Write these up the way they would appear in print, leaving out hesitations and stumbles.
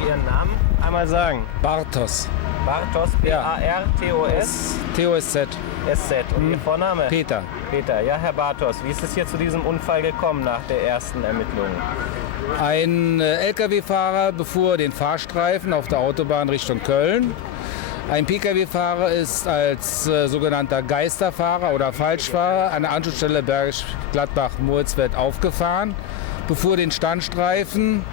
Sie Ihren Namen einmal sagen? Bartos. Bartos, B-A-R-T-O-S? T-O-S-Z. S-Z. Und Ihr Vorname? Peter. Peter. Ja, Herr Bartos, wie ist es hier zu diesem Unfall gekommen nach der ersten Ermittlung? Ein Lkw-Fahrer befuhr den Fahrstreifen auf der Autobahn Richtung Köln. Ein Pkw-Fahrer ist als sogenannter Geisterfahrer oder Falschfahrer an der Anschlussstelle Bergisch Gladbach-Moritzwerth aufgefahren, befuhr den Standstreifen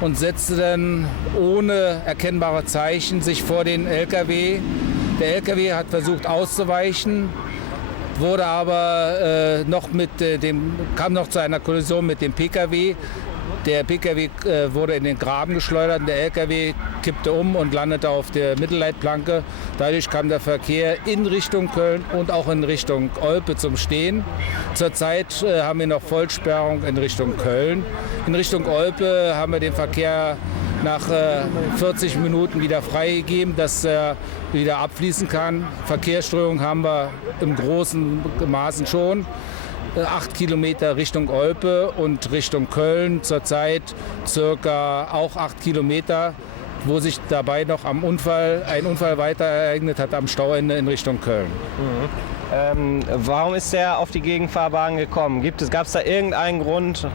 und setzte dann ohne erkennbare Zeichen sich vor den Lkw. Der Lkw hat versucht auszuweichen, wurde aber kam noch zu einer Kollision mit dem Pkw. Der Pkw wurde in den Graben geschleudert, der Lkw kippte um und landete auf der Mittelleitplanke. Dadurch kam der Verkehr in Richtung Köln und auch in Richtung Olpe zum Stehen. Zurzeit haben wir noch Vollsperrung in Richtung Köln. In Richtung Olpe haben wir den Verkehr nach 40 Minuten wieder freigegeben, dass er wieder abfließen kann. Verkehrsströmung haben wir im großen Maßen schon. 8 Kilometer Richtung Olpe und Richtung Köln, zurzeit circa auch 8 Kilometer, wo sich dabei noch ein Unfall weiter ereignet hat am Stauende in Richtung Köln. Warum ist er auf die Gegenfahrbahn gekommen? Gab es da irgendeinen Grund?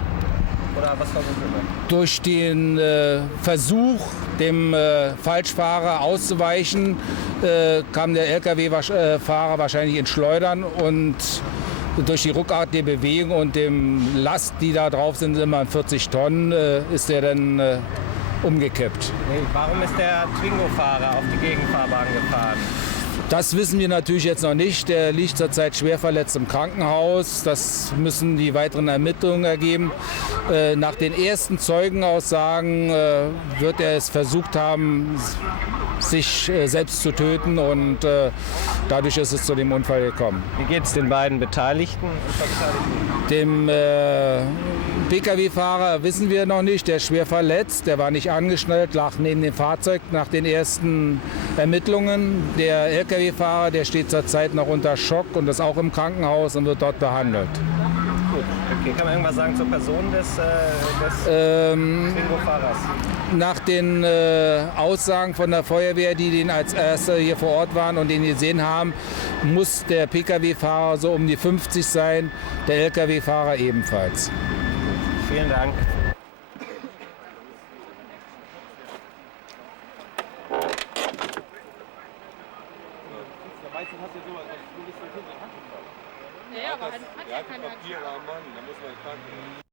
Oder was versuchen wir? Durch den Versuch, dem Falschfahrer auszuweichen, kam der Lkw-Fahrer wahrscheinlich ins Schleudern und durch die ruckartige Bewegung und dem Last, die da drauf sind, immer 40 Tonnen, ist er dann umgekippt. Warum ist der Twingo-Fahrer auf die Gegenfahrbahn gefahren? Das wissen wir natürlich jetzt noch nicht. Der liegt zurzeit schwer verletzt im Krankenhaus. Das müssen die weiteren Ermittlungen ergeben. Nach den ersten Zeugenaussagen wird er es versucht haben, sich selbst zu töten, und dadurch ist es zu dem Unfall gekommen. Wie geht es den beiden Beteiligten? Dem Pkw-Fahrer wissen wir noch nicht, der ist schwer verletzt, der war nicht angeschnallt, lag neben dem Fahrzeug nach den ersten Ermittlungen. Der Lkw-Fahrer, der steht zurzeit noch unter Schock und ist auch im Krankenhaus und wird dort behandelt. Gut, okay. Kann man irgendwas sagen zur Person des Twingo-Fahrers? Nach den Aussagen von der Feuerwehr, die den als Erste hier vor Ort waren und den gesehen haben, muss der Pkw-Fahrer so um die 50 sein, der Lkw-Fahrer ebenfalls. Vielen Dank. Ja, aber hat ja keiner Papier am Mann, da muss man packen.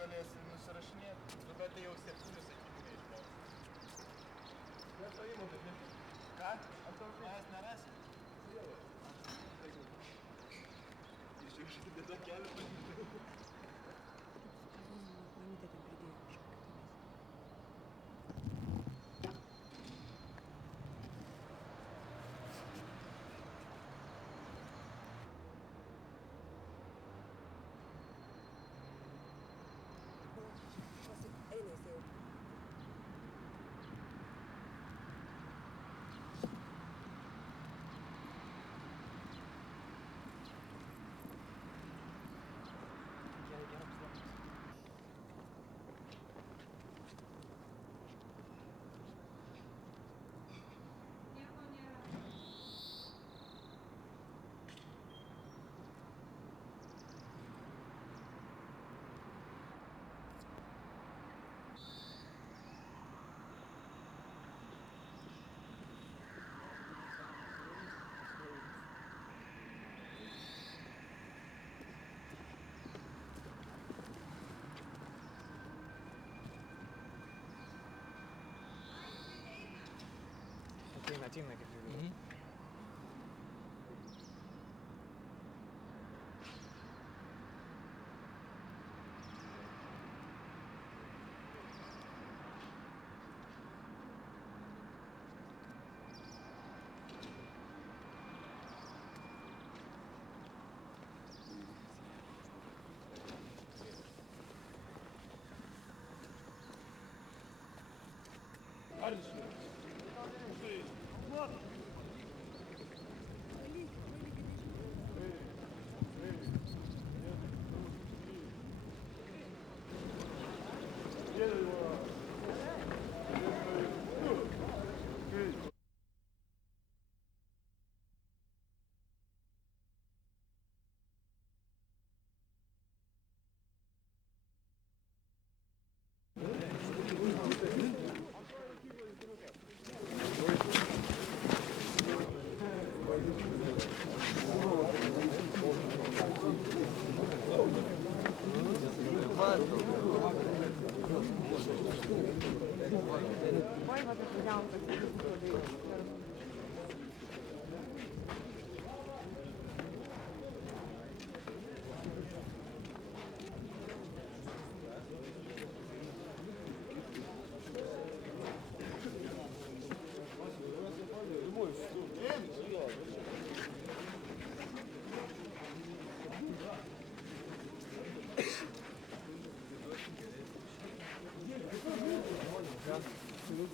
Galėsim nusirašinėti, bet tai jau 7 sakymai išmokti. Mes to įmonė, ne? Ką? Ar to mes nerasim? Iš čia kažkaip bėda kelią. ateina kaip žiūriu.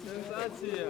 Sensacija.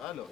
Aló.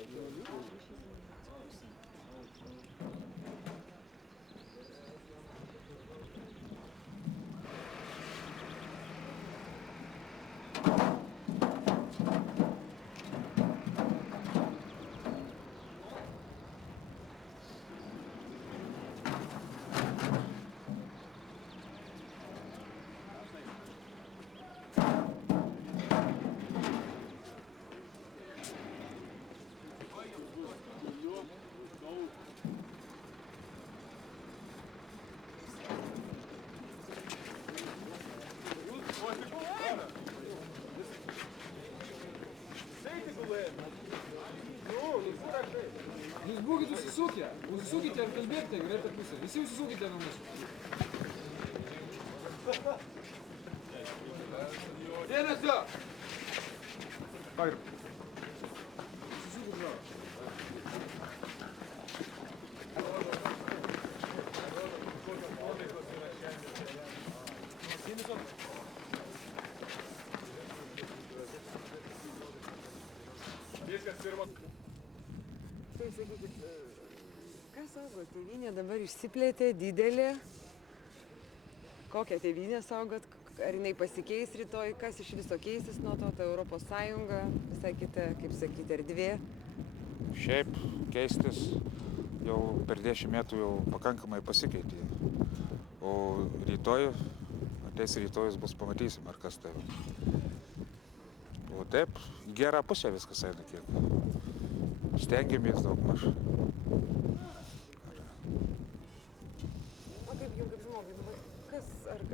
Užsisukite. Užsisukite ir kalbėkite greitą pusę. Visi užsisukite nuo mūsų. Dėmesio! Pagrib. Užsisukit gal. Tai sakykit, ką saugot? Tėvynė dabar išsiplėtė, didelė. Kokią tėvynę saugot? Ar jinai pasikeis rytoj? Kas iš viso keisis nuo to? Ta Europos Sąjunga, visai kita, kaip sakyti, erdvė. Šiaip keistis jau per 10 metų jau pakankamai pasikeitė. O rytoj, ateis rytojus, bus pamatysim, ar kas tai. O taip, į gerą pusę viskas eina kiek. Stengiamės daugmaž. O kaip jums, kaip žmogui, kas,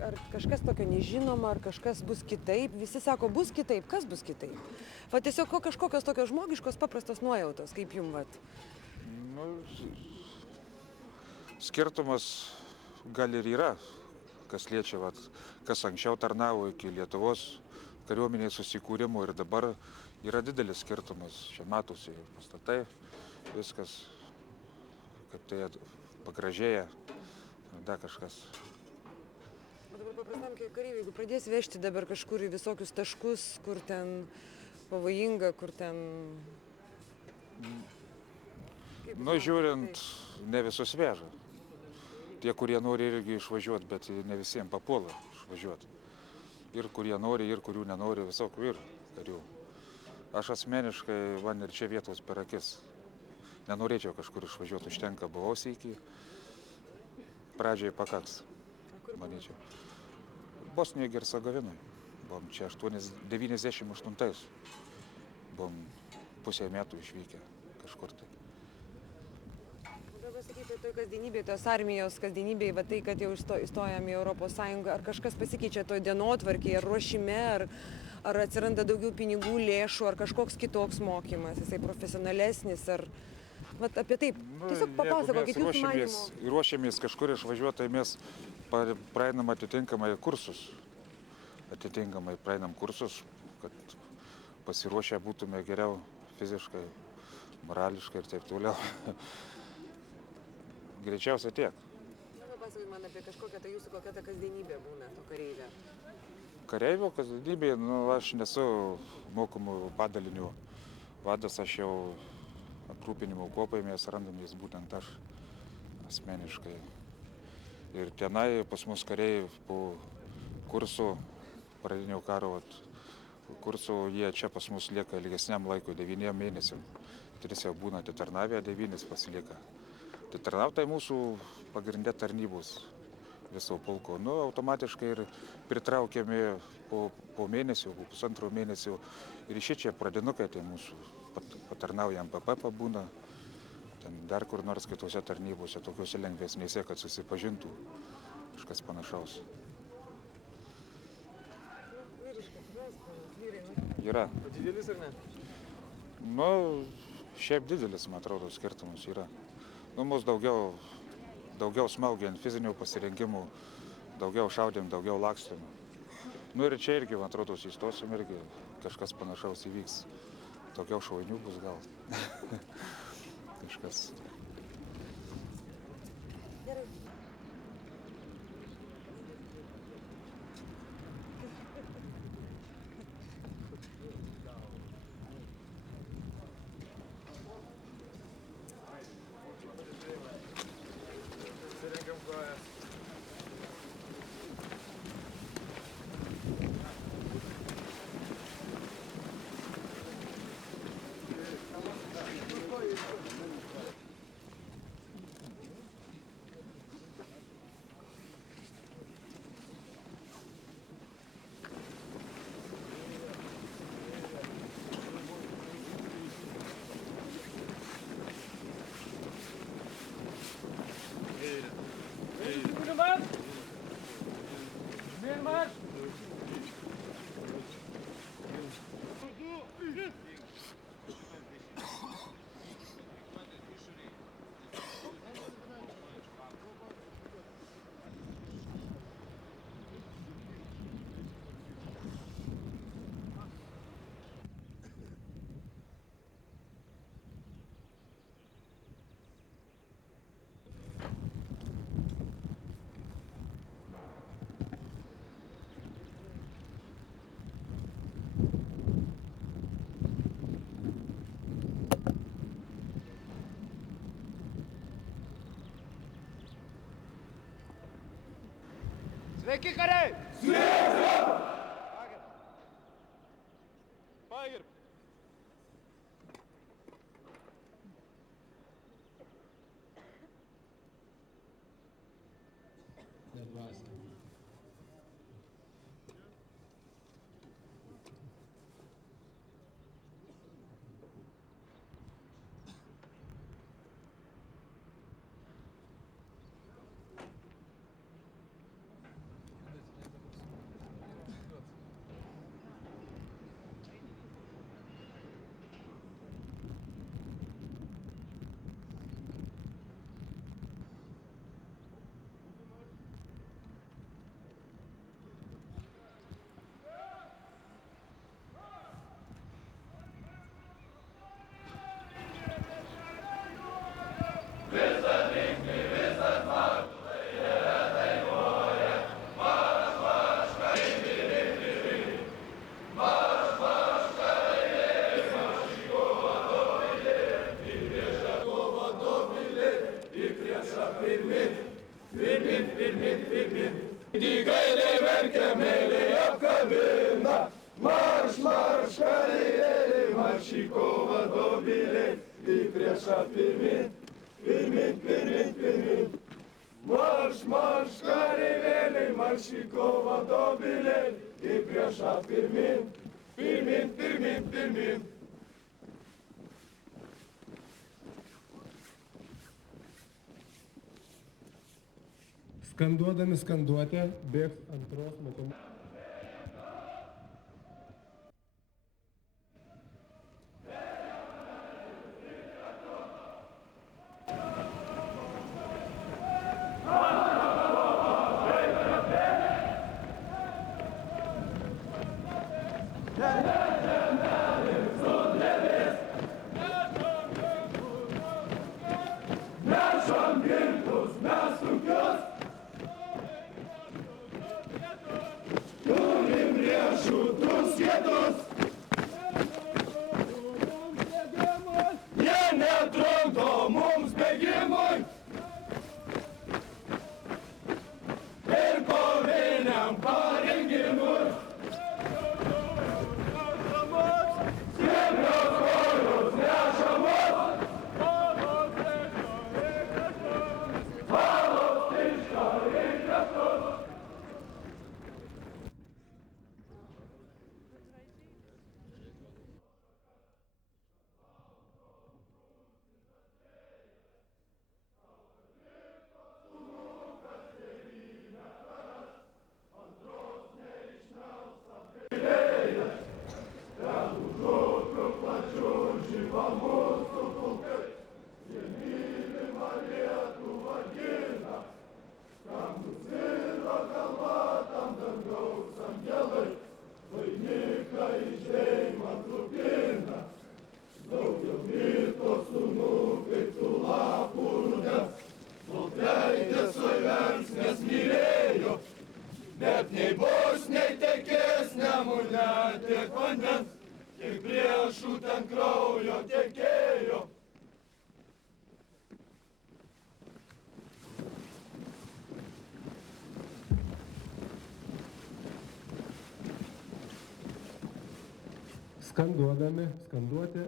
ar kažkas tokio nežinoma, ar kažkas bus kitaip? Visi sako, bus kitaip. Kas bus kitaip? Va tiesiog kažkokios tokios žmogiškos, paprastos nuojautos, kaip jums, vat. Nu, skirtumas gal ir yra, kas liečia, vat, kas anksčiau tarnavo iki Lietuvos kariuomenės susikūrimo ir dabar yra didelis skirtumas. Čia matosi pastatai, viskas, kaip tai pagražėja, dar kažkas. O dabar paprastam kareiviui, jeigu pradės vežti dabar kažkur į visokius taškus, kur ten pavojinga, kur ten... Nu, žiūrint, ne visus veža. Tie, kurie nori irgi išvažiuoti, bet ne visiems papuola išvažiuoti. Ir kurie nori, ir kurių nenori, visokių ir karių. Aš asmeniškai, man ir čia vietos per akis. Nenorėčiau kažkur išvažiuoti, užtenka, buvau sykį. Pradžiai pakaks, manyčiau. Bosnijoje ir Hercegovinoj. Buvom čia 98. Buvom pusę metų išvykę kažkur tai. Dabar sakyti, toj kasdienybėje, tos armijos kasdienybėje, va tai, kad jau įstojame į Europos Sąjungą, ar kažkas pasikeičia toj dienotvarkėje, ar ruošime, ar atsiranda daugiau pinigų, lėšų, ar kažkoks kitoks mokymas, jisai profesionalesnis, ar... Vat apie taip, tiesiog papasakokit jūsų manymu. Ruošiamės kažkur išvažiuoti, tai mes praeinam atitinkamai kursus. Atitinkamai praeinam kursus, kad pasiruošę būtume geriau fiziškai, morališkai ir taip toliau. Greičiausiai tiek. Papasakokit man apie kažkokią, tai jūsų kokia ta kasdienybė būna, to kareivio. Kareivio kasdienybė, nu, aš nesu mokomų padalinių vadas, aš jau aprūpinimo kuopai mes randamės būtent aš asmeniškai. Ir tenai pas mus kariai po kursų, pradinio karo kursų, jie čia pas mus lieka ilgesniam laikui, 9 mėnesiam. 3 jau būna atitarnavę, 9 pasilieka. Atitarnautai mūsų pagrindė tarnybos viso pulko. Nu, automatiškai ir pritraukiami po mėnesio, po pusantro mėnesio. Ir iš čia pradinukai tai mūsų patarnaujam PP pabūna, ten dar kur nors kitose tarnybose, tokiuose lengvesnėse, kad susipažintų kažkas panašaus. Yra. Didelis ar ne? Nu, šiaip didelis, man atrodo, skirtumus yra. Nu, mus daugiau smaugiant fizinių pasirinkimų, daugiau šaudėm, daugiau lakstėm. Nu ir čia irgi, man atrodo, įstosim irgi kažkas panašaus įvyks. Daugiau šaunių bus gal. Kažkas. Gerai. Sveiki, kariai! Pagirb! Skanduodami skanduotę bėgs antros mokomos. Skanduodami skanduotę.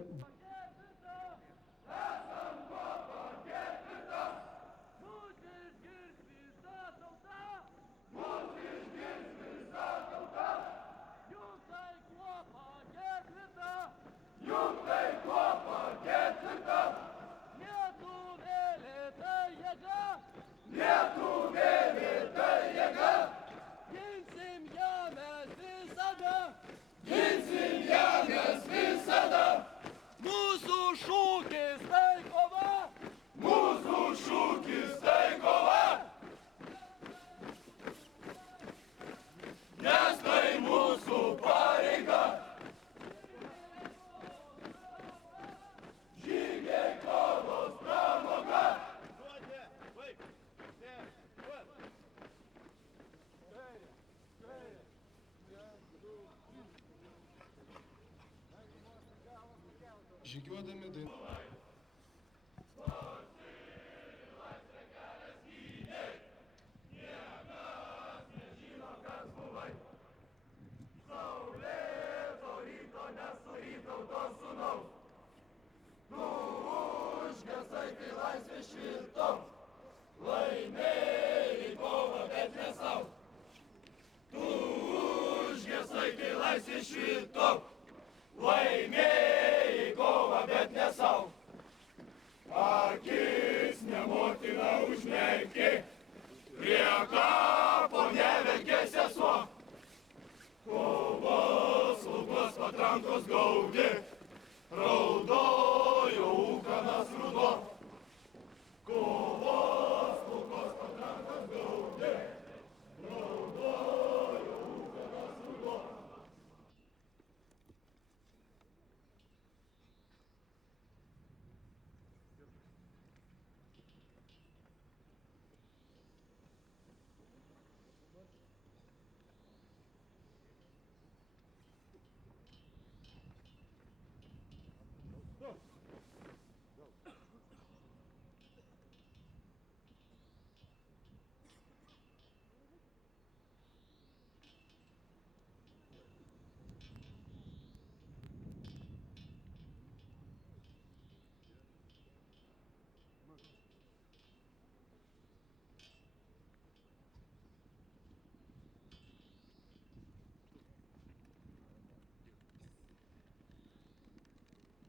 Žygiuodami dainuojame.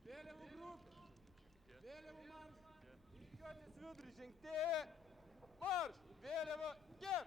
Vėliavų grupė. Vėliavų marš. Rikiuotės vidurį žengti. Marš. Vėliava ger.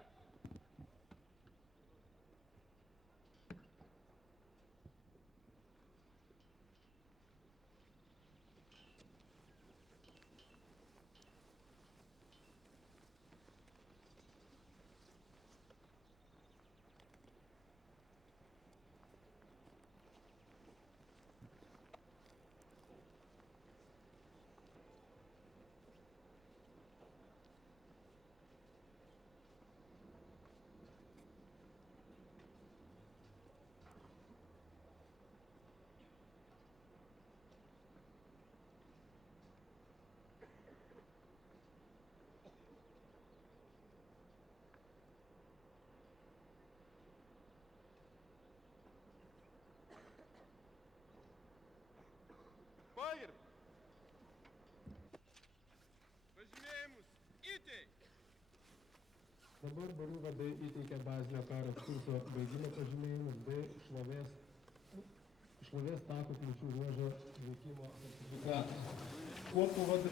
Pagerbė. Pažymėjimus įteik. Dabar barių vadai įteikia bazinio karo kurso baigimo pažymėjimus bei šlovės tako kliūčių ruožo veikimo sertifikatą. Kuopų vadai.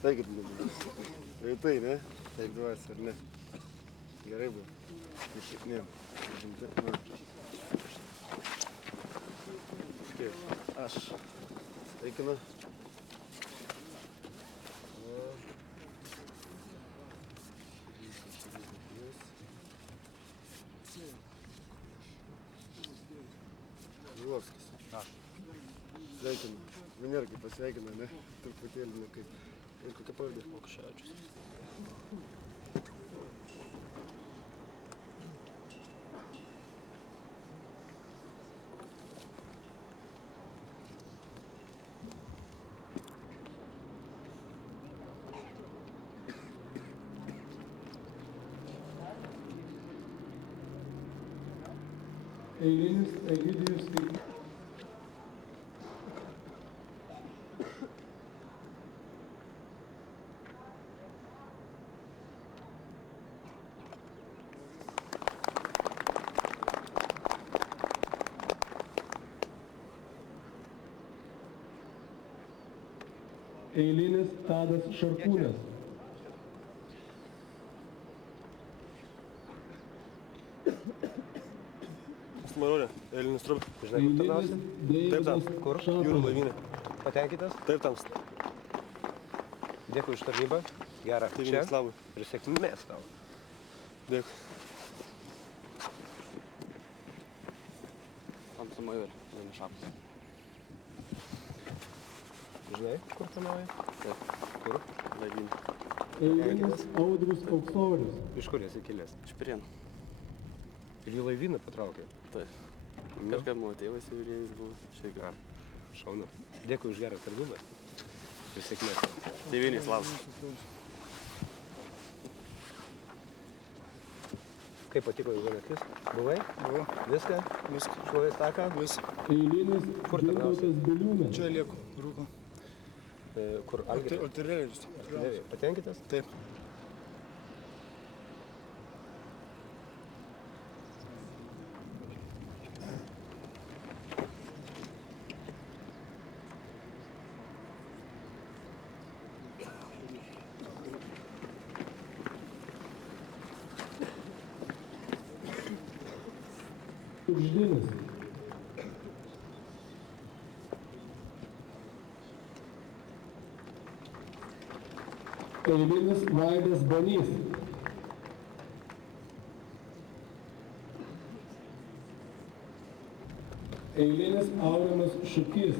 Sveikit, greitai, ne? Taip, duos, ar ne? Gerai buvo. Ne. Aš sveikinu. Žilovskis. Sveikinu. Vienergai pasveikina, ne? Truputėlį, ne kaip. Ir kokia pavardė? Mokševičius. Eilinis Egidijus Kaip. Eilinis Tadas Šarkūnas. Marūnė, eilinis trupė. Žinai, kur Eilinis tarnausi? Taip, Deividas tam. Kur? Jūrų Šapanas. laivynė. Patenkintas? Taip, tams. Dėkui už tarnybą. Gerą. Tėvynės labui. Ir sėkmės tau. Dėkui. Tam Samuel, Vienas Šapas. Žinai, kur tarnauji? Taip. Kur? Laivynė. Eilinis Audrius Auksorius. Iš kur esi kilęs? Iš Prienų. Ir į laivyną patraukė. Taip. Kažkaip mano tėvas jūrėjais buvo. Šiaip Ką? Šaunu. Dėkui už gerą tarnybą. Ir sėkmės tau. Tėvynės labas. Kaip patiko į naktis? Buvai? Buvau. Viską? Viską. Šlovės taką? Visą. Eilinis Kur Gintautas Biliūnas. Čia lieku. Rūko. Kur Algirdas? Artilerijus. Artilerija. Patenkintas? Taip. Uždinis. Eilinis Vaidas Banys. Eilinis Aurimas Šukys.